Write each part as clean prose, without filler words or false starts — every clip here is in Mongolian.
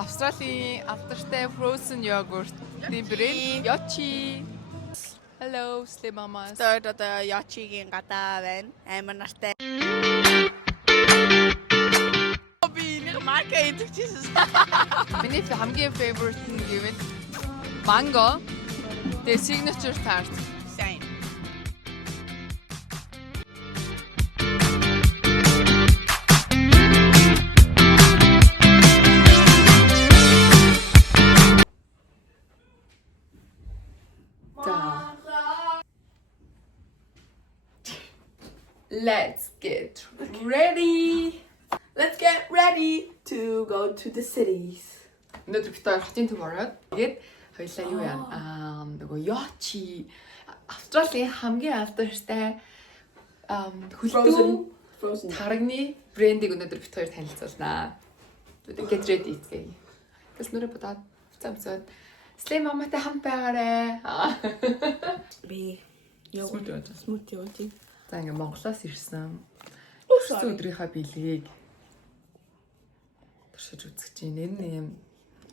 Австралийн алдартай frozen yogurt-ийн брэнд Yochi. Hello, Slim Mamas. Тэр одоо Yochi-гийн гадаа байна. Амар нартай. Би нэг марка идчихсэн. Миний хамгийн favorite нь гэвэл mango. The signature tart. Сайн. Let's get ready. Let's get ready to go to the cities. Өнөөдөр бид хоёр хотын төв ороод тэгээд хоёлаа юу яа нөгөө Yochi Австралийн хамгийн алдартай Frozen таргны брендийг өнөөдөр бид хоёр танилцуулнаа. Get ready гэе. Тэс нүрэ бодоод цамцаад Slim Mamaтай хамт байгаарэ. Би смути уучих. За ингээ Монголоос ирсэн. Өссөн өдрийнхаа билгийг туршиж үзэж байна. Энэ юм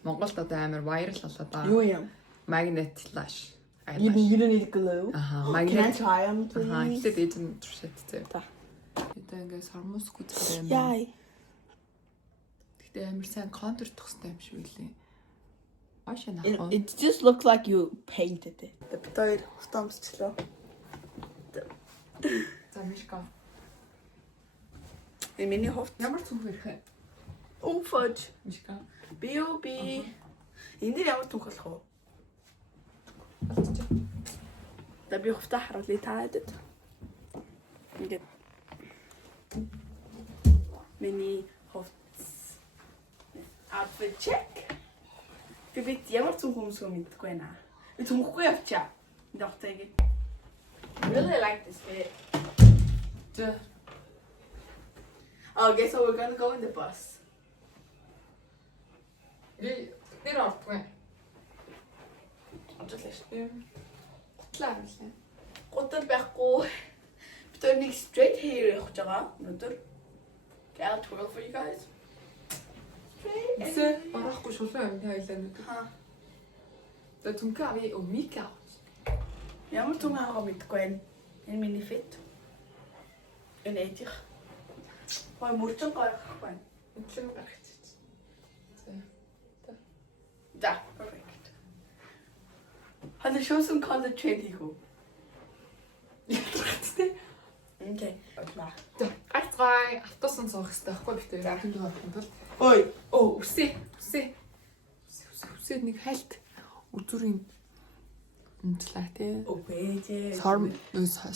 Монголд одоо амар viral болоод байгаа. Юу юм? Magnet Lash. You don't need glue. Magnet. Can I try them please? Эхлээд ээж нь туршаад зөө. Та. Одоо ингээ сормосгүй зэрэг юм. Яа. Гэтэ амар сайн контур тохстой юм шиг үлээ. Ашаа нахаа. It just looks like you painted it. The toy стомсчлоо. За Мишка. Миний хувьд Ямар цүнх ирэх вэ? Oh fudge. Мишка. B.O.B. Энд дээр ямар түнх болох вэ? Да би хувьдаа харуулъя та хэдэд. Ингээд. Миний хувьд outfit check. Би ямар түнх хүмүүсөө мэдгүй байна. Би түнхгүй явчаа. Энд явцаагийн. Really like this fit. Тэ. Okay, so we're gonna go in the bus. Нэр ордгүй. Очлоош. Готлаа хэлээ. Гутал байхгүй. Би тэр нэг straight hair явах гэж байгаа. Өнөөдөр. I'll twirl for you guys. Straight hair. Эсэ барахгүй шулуун юм хоёлаа нүд. Ха. За түнхээ авъя мика. Ямар түн аваа мэдгүй байна. Энэ миний fit. Энэ эдих. Хой мөрчөн гарах байна. Өчиг гаргачих. Да, perfect. Хана show some concentrate хийх үү? Okay. Гайцгай автосон суух хэрэгтэй байхгүй бид тэр ахын дөрөвхөн тул. Ой, Үсээ нэг хальт үзүрийн 음слаа тий. Өвэжээ.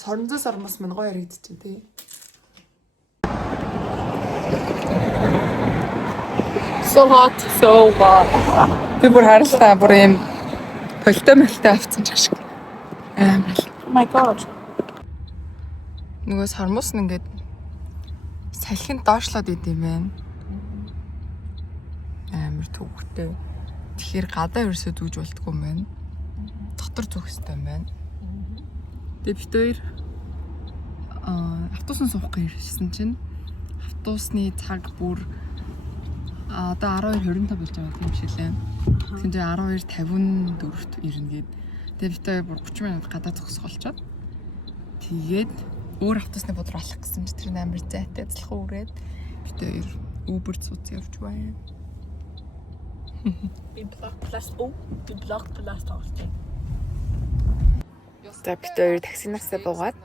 Соронзос сармас мань гоё яригдчих тий. So hot, so hot. Би бүр харалтаа бүр юм полтой мэлтэй авцсан ч шиг. Oh my god. Нөгөө сармус нь ингээд салхинд доошлоод идэм байна. Амар төвхтэй. Тэгэхээр гадаа ерөөсөө дүүж болтгүй юм байна. Дотор зүөх хэвээр юм байна. Тэгээ бид хоёр автобусан суух гэж ирсэн чинь автобусны цаг бүр одоо 12:25 болж байгаа юм шиг лээ. Тэгэхээр 12:54-т ирнэ гээд. Тэгээ бид хоёр бүр 30 минут гадаа зогсголчоод тэгээд өөр автобусны бодлоо алах гэсэн чи тэр амар зайтай цэлхэн үрээд бид хоёр Uber цуц явж байна. Би блок плюс тоолчих. За бид хоёр таксинасаа буугаад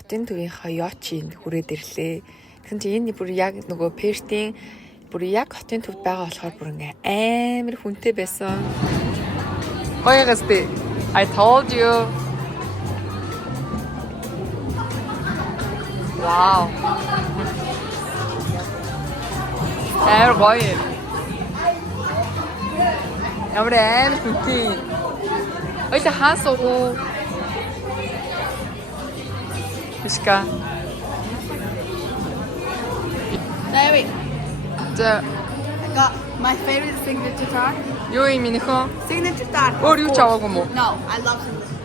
хотын төвийнхаа Yochi-нд хүрээд ирлээ. Тэгсэн чи энэ бүр яг нөгөө Пертийн бүр яг хотын төвд байгаа болохоор бүр ингээ амар хүнтэй байсан. Гоё гэстэй. I told you. Wow. Амар гоё. Ямар амар хүнтэй. Ойла хаан суугуу. Мишка. David, За I got my favorite signature tart. юу юм нөхөө? Signature tart. Өөр юу ч аваагүй мó? No, I love signature.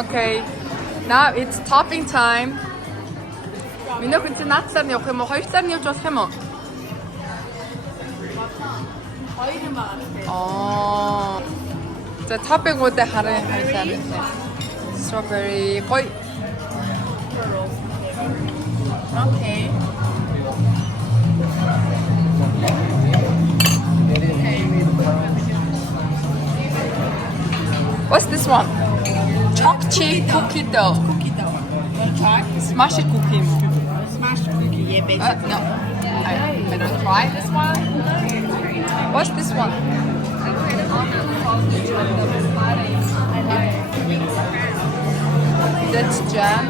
Okay. Now it's topping time. Минь хүн чи наад талаар нь явах юм уу? Хоёр талаар нь явж болох юм уу? Хоёр юм байгаа гэдэг. За topping-уудаа харъя. Strawberry гоё. Okay. What's this one? Choc chip cookie dough. Cookie dough. Wanna try? Smashed cookie. Smashed cookie, yeah, basically. No. I don't try this one. What's this one? That's jam.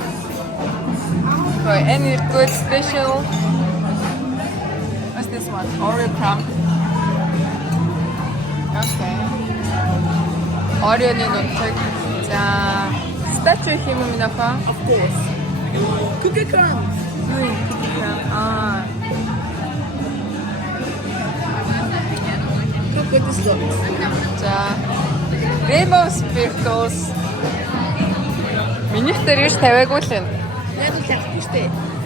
For any good special. What's this one? Oreo crumb. Okay. Oreoны нутаг. За, statue хийм юм нөхөө. Of course. Cookie crumbs. Look at this looks. За, Rainbow Spirituals. Минийх дээр ирж тавиагүй л юм. Яг л яахгүй штэ.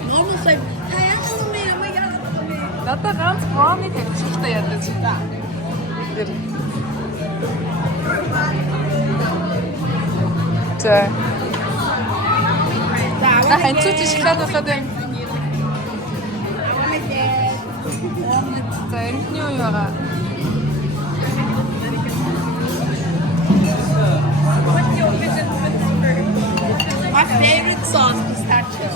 Normal flavor. Хаяа нэмээ oh my god. Надад ганц brownie тавьчихтай ядаж байна. За. Ханцууч шоколад болоод байна. За, энэ нь юу яага? My favorite sauce, pistachio.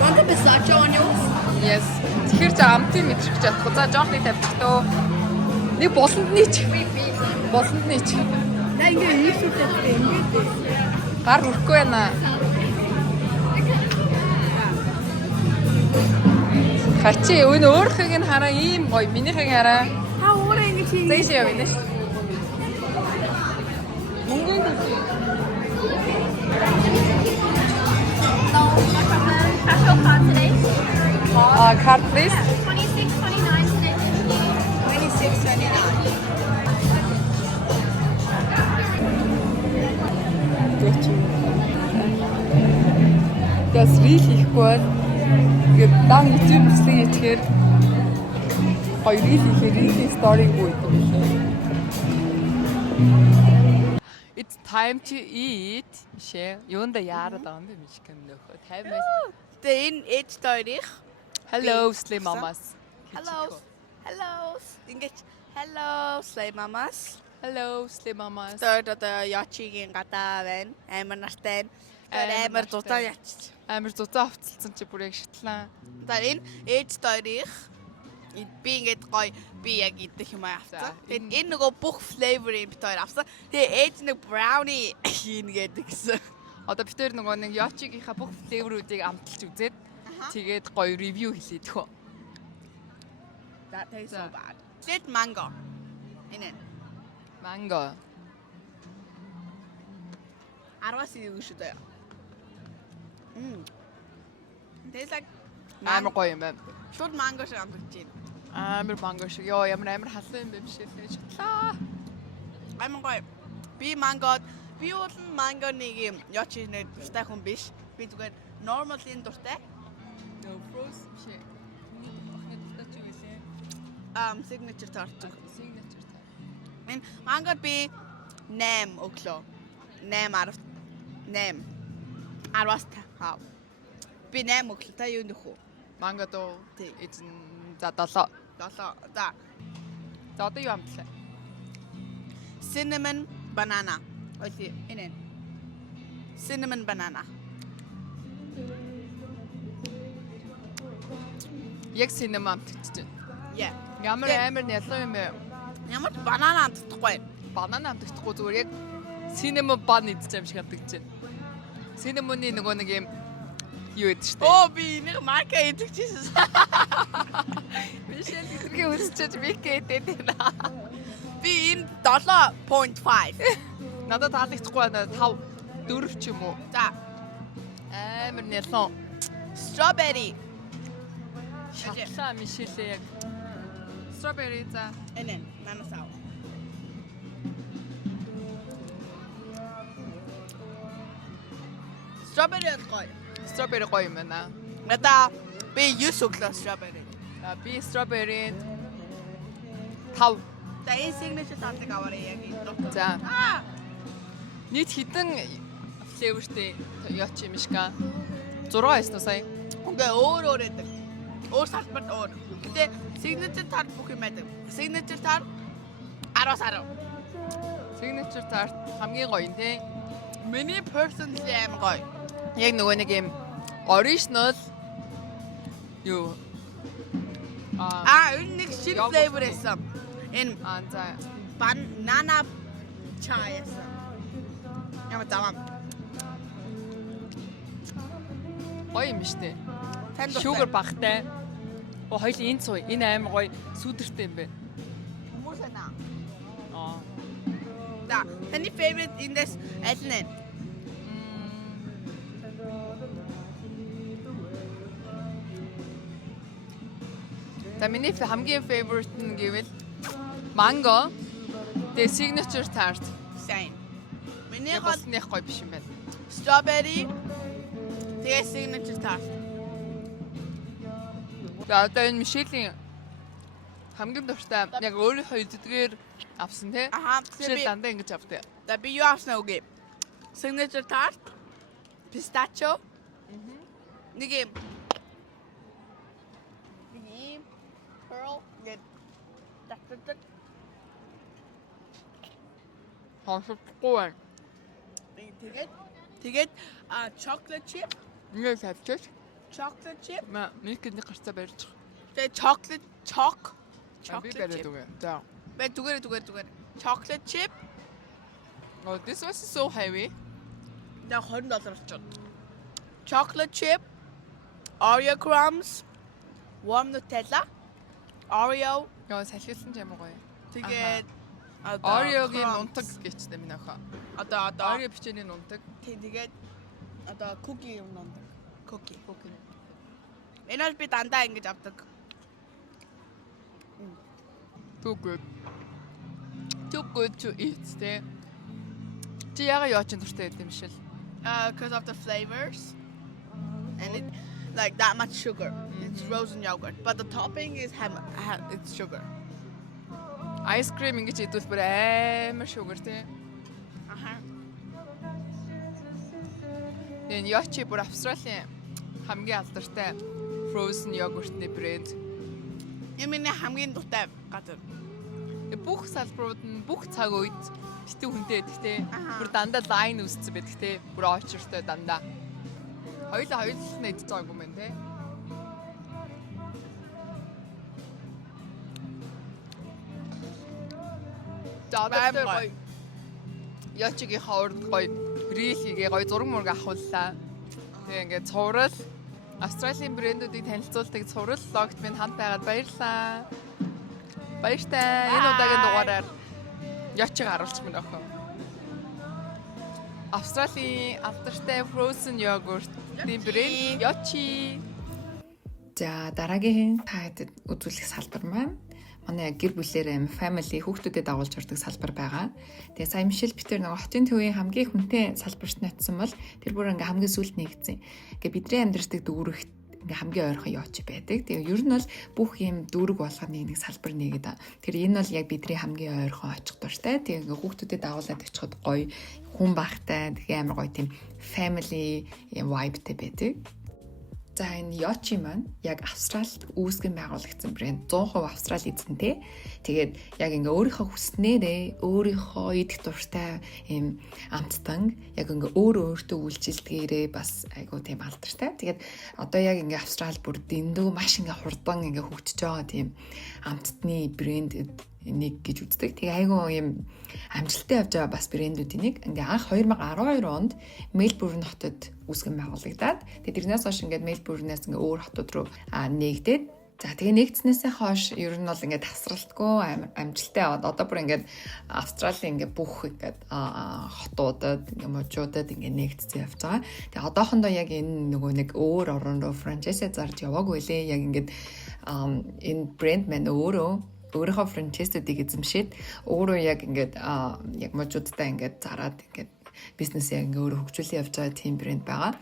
Want the pistachio on yours? Yes. Тэгэхээр за амтын мэдрэх чадахгүй. За, жоох нэг тавьчихтөө. Нэг болонд нийч. Болонд нийч. Now you need to get the Гар хүрхгүй байна. Хачи өөний өөрхийг нь хараа ийм гоё. Минийхийг хараа. How old are you? Зэйш яв инеш. Мөнгөнд Special card today. card please. 26.29 today. 26.29. Газ рил хийхгүй байна. Тэгээд дан YouTube бичлэг хийхээр гоё рил хийхээр рил story гүйдэг юм шиг. It's time to eat. Шээ. Юунда яарад байгаа юм бэ мишг юм нөхөө. 50 мас. Тэгээ энэ ээж тойрих. Hello Slim Mamas. Hello. Hello. Ингэж hello Slay Mamas. Hello Slim Mamas. Тэр одоо ячигийн гадаа байна. Амар нартай. Тэр амар дутаа ячиж. Амар зузаан хувцалсан чи бүр яг шатлаа. Тэр энэ ээж тойрих. Би ингэж гоё би яг идэх юм авсан. Тэгээд энэ нөгөө бүх flavor-ийн бит хоёр авсан. Тэгээ ээж нэг brownie хийн гэдэг гэсэн. Одоо бид тэр нөгөө нэг Yochigийнхаа бүх флейвруудыг амталж үзээд тэгээд гоё ревю хийлээ тхөө. That tastes so bad. This mango. Энэ. Mango. Арвас юу шүү дээ. Tastes like Амар гоё юм байна. шууд манго шиг амталж байна. Амар манго шиг. Йоо ямар халуун юм бэ биш үү? Шатлаа. Амар гоё. Би мангод би бол мангоныг юм Yochi нэг дуртай хүн биш. Би зүгээр normal энэ дуртай. No frost shit. Ахны дуртай ч юу вэ? Signature тортог. Signature та. Энэ мангод би 8 өглөө. 8 10 та. Би 8 өглөө та юу нөхөө? Манго доо. Тий. Эзэн за 7. 7. За. За одоо юу амтлаа? Cinnamon banana. Ой энэ. Cinnamon banana. Яг cinnamon амтчихсан. Yeah. Ямар амар ялуу юм бэ? Ямар ч банана амтдахгүй. Банана амтчихгүй зүгээр яг cinnamon bun идэж юм шиг амтгаж байна. Cinnamon-ы нөгөө нэг юм юу гэдэг штэ. Оо би нэг марка идчихсэн. Мишель тэрхий үсчиж викэдэд байна. Би энэ 7.5. Надад таалагдахгүй байна. 5 4 ч юм уу. За. Амар нялон. Strawberry. Шатлаа Мишель яг. Strawberry за. Энэ манасаа. Strawberry гоё. Strawberry гоё юм байна. Надаа Би 9 өглөө strawberry. Би strawberry 5. За энэ signature тартыг аваарай яг энэ. За. Нийт хэдэн флейвертэй яач юм шка? 6 байсан уу сая? Ингээ өөр байдаг. Өөр салбарт өөр. Гэтэ signature тарт бүх юм байдаг. Signature тарт 10-10. Signature tart хамгийн гоё нэ. Миний personally аим гоё. Яг нөгөө нэг юм original юу Энэ нэг шинэ flavor эсэм. Энэ за banana chai эсэм. Ямар даваа. гоё юм штэ. Танд Sugar багтай. Хоёул энэ цуй. Энэ аим гоё сүдэртэй юм байна. Хүмүүс байна. Аа. Да, таны favorite in this аль нь? За миний хамгийн favorite нь гэвэл mango. Тэгээ signature tart. Same. Миний гол Голсных гоё биш юм байна. strawberry. Тэгээ signature tart. За одоо энэ Мишелийн хамгийн дуртай яг өөрийнхөө эдгээр авсан тий. Аха. Мишель дандаа ингэж авдаг. За би юу авсан үгүй. Signature tart. Pistachio. Нэг юм. Pearl. Гэт. Хавчгүй байна. Тэгээд chocolate chip. Ингээ тавьчих. Chocolate chip. Нэг гарцаа барьчих. Тэгээд chocolate Би chocolate бариад chip. үгүй. За. Бай түгээр. Chocolate chip. Oh, this was so heavy. За $20 очоод. Chocolate chip. Oreo crumbs. Warm Nutella. Oreo. Яа, салхилсан ч юм уу гоё. Тэгээд Oreo-гийн нунтаг гэжтэй минь охоо. Одоо Oreo бичээний нунтаг. тэгээд одоо cookie юм нундаг. Cookie. Энэ би дандаа ингэж авдаг. Too good. Too good to eat. Тэ. Чи яагаад яач дуртай байд юм шил? Because of the flavors. And it like that much sugar. It's frozen yogurt, but the topping is it's sugar. Ice cream ингэж идвэл бүр амар sugar тэ. Аха. Энэ яачи бүр Австралийн хамгийн алдартай frozen yogurt-ны брэнд. Миний хамгийн дуртай газар. Бүх салбарууд нь бүх цаг үед битүү хүнтэй байдаг те. Аха. Бүр дандаа лайн үүссэн байдаг те. Бүр очертой дандаа. Хоёулаа нэдэж байгаагүй мэн те. Жаадаг гоё. Яачигийн хоорд гоё рилигээ гоё зураг мураг авахуллаа. Тэгээ ингээд цуврал Австралийн брэндүүдийг танилцуулдаг цуврал логт минь хамт байгаад баярлалаа. Баяртай. Энэ удаагийн дугаараар яачиг харуулчих минь охин. Австралийн алдартай frozen yogurt-ийн брэнд Yachi. За дараагийн та хэдэд үзүүлэх салбар маань манай гэр бүлээрээ family хүүхдүүдэд дагуулж ордог салбар байгаа. Тэгээ сая Мишель Питер нэг хотын төвийн хамгийн хүнтэй салбарт нотсон бол тэр бүр ингээ хамгийн сүлд нэгдсэн. Ингээ бидний амьдардаг дүүрэгт ингээ хамгийн ойрхон Yachi байдаг. Тэгээ ер нь бол бүх юм дүүрэг болгоны нэг салбар нэгэд. Тэр энэ бол яг бидний хамгийн ойрхон очих дуртай. Тэгээ ингээ хүүхдүүдэд дагуулад очиход гоё хүн багтай тэгээ амар гоё тийм family vibeтэй байдаг. За энэ Yachi маань яг Австралид үүсгэн байгуулагдсан брэнд 100% Австрали эзэнтэй. Тэгээд яг ингээ өөрийнхөө хүснээрээ өөрийнхөө идэх дуртай юм амттан яг ингээ өөртөө үйлчилдгээрээ бас айгуу тийм алдартай. Тэгээд одоо яг ингээ Австрали бүр дэндүү маш ингээ хурдан ингээ хөгжиж байгаа тийм амттны брэнд нэг гэж үздэг. Тэгээ айгуу юм амжилттай явж байгаа бас брэндүүдийн нэг. Ингээ анх 2012 онд Мельбурн хотод үүсгэн байгуулагдаад тэгээ тэрнээс хойш ингээд Мельбурнээс ингээ өөр хотууд руу нээгдээд за тэгээ нэгдснээсээ хойш ер нь бол ингээд тасралтгүй амжилттай яваад одоо бүр ингээд Австралийн ингээ бүх ингээд хотуудад ингээ мужуудад ингээ нэгдсэн явж байгаа. Тэгээ одоохондоо яг энэ нөгөө нэг өөр орн руу франчайзаа зарж яваагүй лээ. Яг ингээд энэ брэнд маань өөрийнхөө франчайзуудыг эзэмшээд өөрөө яг ингээд яг мужуудтай ингээд зараад ингээд бизнесээ ингээ өөрөө хөгжүүлэн явж байгаа team брэнд байгаа.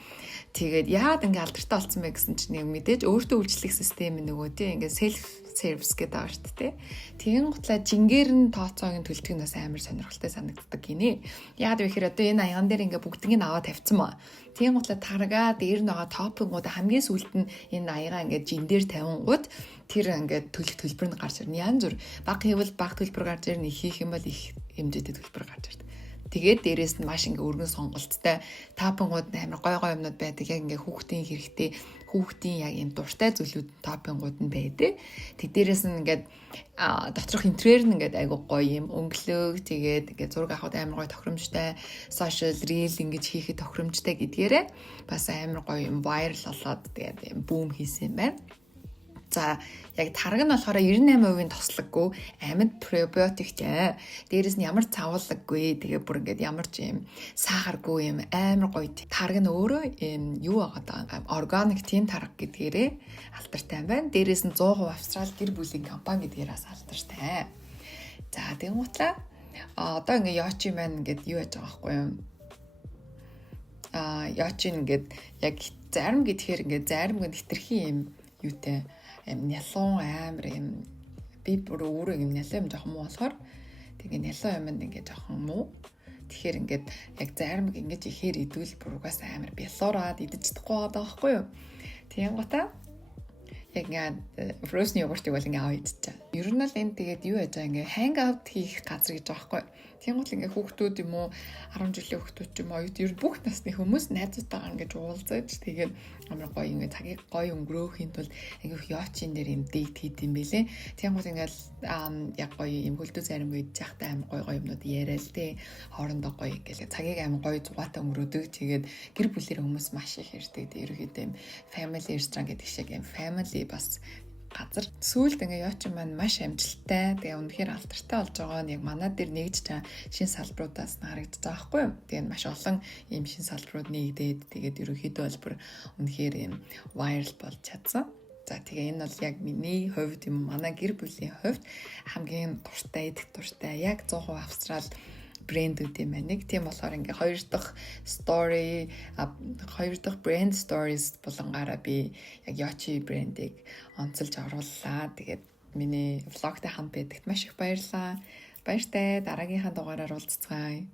Тэгээд яагаад ингээ алдартай болсон бэ гэсэн чинь нэг мэдээж өөртөө үйлчлэх систем нөгөө тийм ингээ self service гэдэг байгаа шүү дээ. Тэгин гутлаа жингээр нь тооцоогийн төлдөг нь бас амар сонирхолтой санагддаг гинэ. Яагаад вэ гэхээр одоо энэ аяган дээр ингээ бүгднийг аваад тавьсан маа. Тэгин гутлаа таргаа дээр нь байгаа топингууд хамгийн сүүлд нь энэ аягаа ингээ жин дээр тавингууд тэр ингээ төлбөр нь гарч ирнэ. Янз бүр баг хийвэл баг төлбөр гарч ирнэ, их хийх юм бол их хэмжээтэй төлбөр гарч ирнэ. Тэгээд дээрэс нь маш ингээ өргөн сонголттой топингууд амар гой юмнууд байдаг. Яг ингээ хүүхдийн хэрэгтэй, хүүхдийн яг юм дуртай зүйлүүд топингууд нь байдаг. Тэг дээрэс нь ингээ доторх интерьер нь ингээ айгу гоё юм өнгөлөг. Тэгээд ингээ зураг авахд амар гоё тохиромжтой, social reel ингэж хийхэд тохиромжтой гэдгээрээ бас амар гоё юм viral болоод тэгээд бүүм хийсэн юм байна. За яг тараг нь болохоор 98% тослоггүй амьд пробиотиктэй. Дээрээс нь ямар цавууллаггүй. Тэгээ бүр ингээд ямар ч юм сахаргүй юм амар гоё. Тараг нь өөрөө юм юу байгаа даа. Organic тийм тараг гэдгээрээ алдартай байна. Дээрээс нь 100% Австрали гэр бүлийн компани гэдгээрээ бас алдартай. За тэгэн гутлаа одоо ингээд Yochi маань ингээд юу яаж байгаа байхгүй юу? Yochi ингээд яг зарим гэдгээр ингээд зарим гэнэ хитрхи юм юутай нялуун амар юм би бүр өөрөө юм нялуун юм жоохон муу болохоор тэгээ нялуун юм ингээд жоохон муу. Тэгэхээр ингээд яг зарим ингэж ихээр идвэл бүр угаас амар бялуураад идэж чадахгүй байгаа байхгүй юу. Тийм гоо яг ингээд frozen yogurt-ыг бол ингээд аваад идчихэ. Ер нь л энэ тэгээд юу яаж байгаа ингээд hang out хийх газар гэж байгаа байхгүй юу. Тийм гол ингээд хүүхдүүд юм уу 10 жилийн хүүхдүүд ч юм уу ер нь бүх насны хүмүүс найзуудтайгаа ингээд уулзаж тэгээд амар гоё ингээд цагийг гоё өнгөрөөхийн тулд ингээд Yochi-н дээр юм date хийд юм бэлээ. Тийм гол ингээд яг гоё юм хөлдөө заримгүй идэж байхдаа амар гоё юмнууд яриад тэ хоорондоо гоё ингээд цагийг амар гоё зугаатай өнгөрөөдөг. Тэгээд гэр бүлэрээ хүмүүс маш их ярьдаг. Ерөөхдөө юм family restaurant гэдэг шиг юм family бас газар. Сүүлд ингээ Yochi маань маш амжилттай. Тэгээ үнэхээр алдартай болж байгаа нь яг манай дээр нэгж байгаа шинэ салбаруудаас харагдаж байгаа байхгүй юу. Тэгээ маш олон ийм шинэ салбарууд нэгдээд тэгээд ерөнхийдөө бол бүр үнэхээр ийм viral болж чадсан. За тэгээ энэ бол яг миний хувьд юм манай гэр бүлийн хувьд хамгийн дуртай, идэх дуртай яг 100% Австрали брэндүүд юм байна. Нэг тийм болохоор ингээ хоёр дахь брэнд stories болонгаараа би яг Yochi брэндийг онцолж орууллаа. Тэгээд миний влогтой хамт байдагт маш их баярлалаа. Баяртай. Дараагийнхаа дугаараар уулзцгаая.